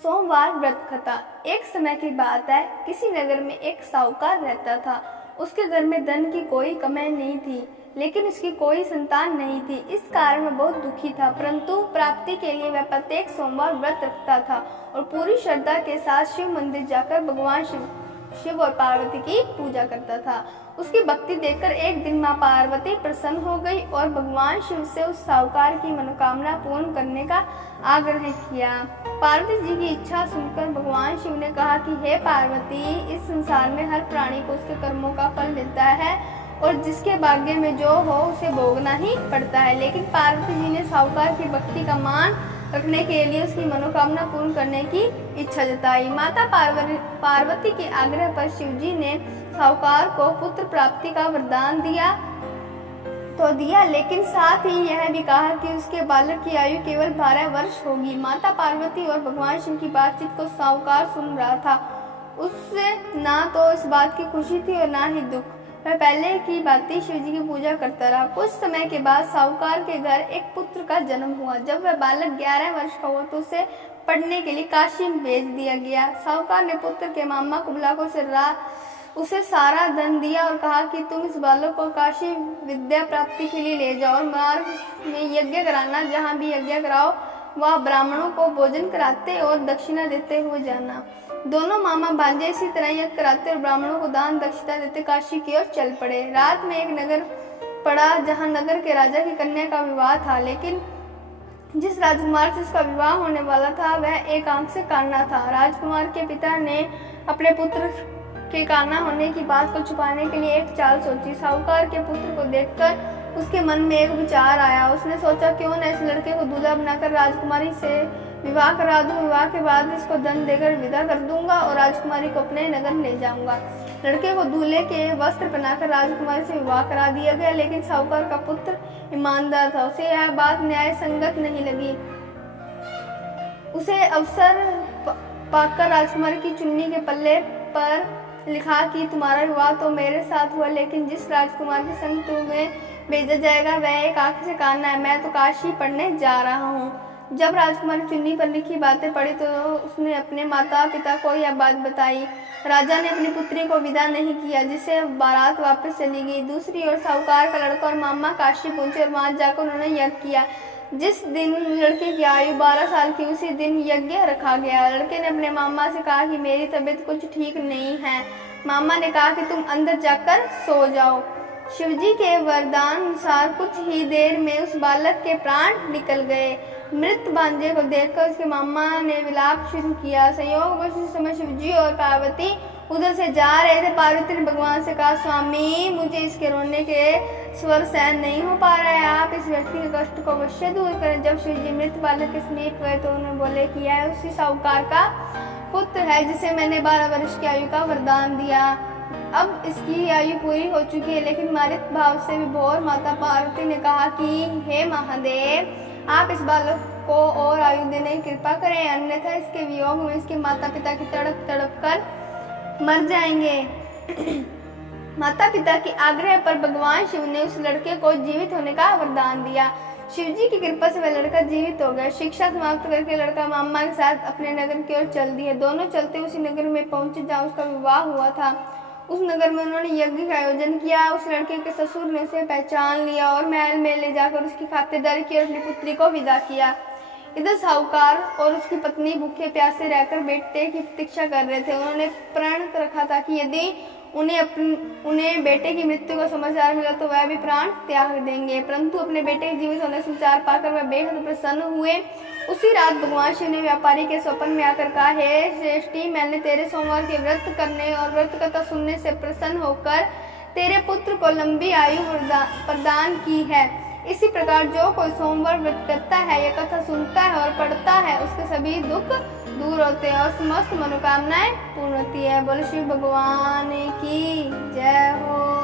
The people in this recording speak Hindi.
सोमवार व्रत कथा। एक समय की बात है, किसी नगर में एक साहूकार रहता था। उसके घर में धन की कोई कमी नहीं थी, लेकिन उसकी कोई संतान नहीं थी। इस कारण वह बहुत दुखी था, परंतु प्राप्ति के लिए वह प्रत्येक सोमवार व्रत रखता था और पूरी श्रद्धा के साथ शिव मंदिर जाकर भगवान शिव और पार्वती की पूजा करता था। उसकी भक्ति देखकर एक दिन माँ पार्वती प्रसन्न हो गई और भगवान शिव से उस साहूकार की मनोकामना पूर्ण करने का आग्रह किया। पार्वती जी की इच्छा सुनकर भगवान शिव ने कहा कि हे पार्वती, इस संसार में हर प्राणी को उसके कर्मों का फल मिलता है और जिसके भाग्य में जो हो उसे भोगना ही पड़ता है। लेकिन पार्वती जी ने साहूकार की भक्ति का मान रखने के लिए उसकी मनोकामना पूर्ण करने की इच्छा जताई। माता पार्वती के आग्रह पर शिवजी ने साहूकार को पुत्र प्राप्ति का वरदान दिया, लेकिन साथ ही यह भी कहा कि उसके बालक की आयु केवल 12 वर्ष होगी। माता पार्वती और भगवान शिव की बातचीत को साहूकार सुन रहा था। उससे ना तो इस बात की खुशी थी और ना ही दुख। वह पहले की भांति शिव जी की पूजा करता रहा। कुछ समय के बाद साहूकार के घर एक पुत्र का जन्म हुआ। जब वह बालक 11 वर्ष का हुआ तो उसे पढ़ने के लिए काशी में भेज दिया गया। साहूकार ने पुत्र के मामा को बुलाकर उसे सारा धन दिया और कहा कि तुम इस बालक को काशी विद्या प्राप्ति के लिए ले जाओ और मार्ग में यज्ञ कराना। जहाँ भी यज्ञ कराओ वह ब्राह्मणों को भोजन कराते और दक्षिणा देते हुए जाना। दोनों मामा भांजे इसी तरह यज्ञ कराते और ब्राह्मणों को दान दक्षिणा देते काशी की ओर चल पड़े। रात में एक नगर पड़ा जहाँ नगर के राजा की कन्या का विवाह था, लेकिन जिस राजकुमार से उसका विवाह होने वाला था वह एक आंख से काना था। राजकुमार के पिता ने अपने पुत्र के काना होने की बात को छुपाने के लिए एक चाल सोची। साहूकार के पुत्र को देखकर उसके मन में एक विचार आया। उसने सोचा, क्यों न इस लड़के को दूल्हा बनाकर राजकुमारी से विवाह करा दूं। विवाह के बाद इसको धन देकर विदा कर दूंगा और राजकुमारी को अपने नगर ले जाऊंगा। लड़के को दूल्हे के वस्त्र पहनाकर राजकुमारी से विवाह करा दिया गया, लेकिन साहूकार का पुत्र ईमानदार था। उसे यह बात न्याय संगत नहीं लगी। उसे अवसर पाकर राजकुमारी की चुन्नी के पल्ले पर लिखा कि तुम्हारा विवाह तो मेरे साथ हुआ, लेकिन जिस राजकुमार के संग तुम्हें भेजा जाएगा वह एक आंख से काना है। मैं तो काशी पढ़ने जा रहा हूँ। जब राजकुमार ने चुन्नी पर लिखी बातें पढ़ी तो उसने अपने माता पिता को यह बात बताई। राजा ने अपनी पुत्री को विदा नहीं किया, जिससे बारात वापस चली गई। दूसरी ओर साहूकार का लड़का और मामा काशी पहुंचे और वहां जाकर उन्होंने यज्ञ किया। जिस दिन लड़के की आयु 12 साल की उसी दिन यज्ञ रखा गया। लड़के ने अपने मामा से कहा कि मेरी तबीयत कुछ ठीक नहीं है। मामा ने कहा कि तुम अंदर जाकर सो जाओ। शिवजी के वरदान अनुसार कुछ ही देर में उस बालक के प्राण निकल गए। मृत भांजे को देखकर उसके मामा ने विलाप शुरू किया। संयोगवश उस समय शिवजी और पार्वती उधर से जा रहे थे। पार्वती ने भगवान से कहा, स्वामी, मुझे इसके रोने के स्वर सहन नहीं हो पा रहा है, आप इस व्यक्ति के कष्ट को अवश्य दूर करें। जब शिवजी मृत बालक के समीप गए तो उन्होंने बोले कि यह उसी साहूकार का पुत्र है जिसे मैंने 12 वर्ष की आयु का वरदान दिया। अब इसकी आयु पूरी हो चुकी है, लेकिन मृत भाव से विभोर माता पार्वती ने कहा कि हे महादेव, आप इस बालक को और आयु देने की कृपा करें, अन्यथा इसके वियोग में इसके माता पिता की तड़प तड़प कर मर जाएंगे। माता पिता के आग्रह पर भगवान शिव ने उस लड़के को जीवित होने का वरदान दिया। शिवजी की कृपा से वह लड़का जीवित हो गया। शिक्षा समाप्त करके लड़का मामा के साथ अपने नगर की ओर चल दिए। दोनों चलते उसी नगर में पहुंचे जहाँ उसका विवाह हुआ था। उस नगर में उन्होंने यज्ञ का आयोजन किया। उस लड़के के ससुर ने उसे पहचान लिया और महल में ले जाकर उसकी खातिरदारी की और अपनी पुत्री को विदा किया। इधर साहूकार और उसकी पत्नी भूखे प्यासे रहकर बेटे की प्रतीक्षा कर रहे थे। उन्होंने प्रण रखा था कि यदि उन्हें बेटे की मृत्यु का समाचार मिला तो वह भी प्राण त्याग देंगे, परंतु अपने बेटे के जीवित होने का समाचार पाकर वह बेहद प्रसन्न हुए। उसी रात भगवान शिव ने व्यापारी के स्वप्न में आकर कहा, हे श्रेष्ठी, मैंने तेरे सोमवार के व्रत करने और व्रत कथा सुनने से प्रसन्न होकर तेरे पुत्र को लंबी आयु प्रदान की है। इसी प्रकार जो कोई सोमवार व्रत करता है या कथा सुनता है और पढ़ता है उसके सभी दुख दूर होते हैं और समस्त मनोकामनाएं पूर्ण होती है। बोलो शिव भगवान की जय हो।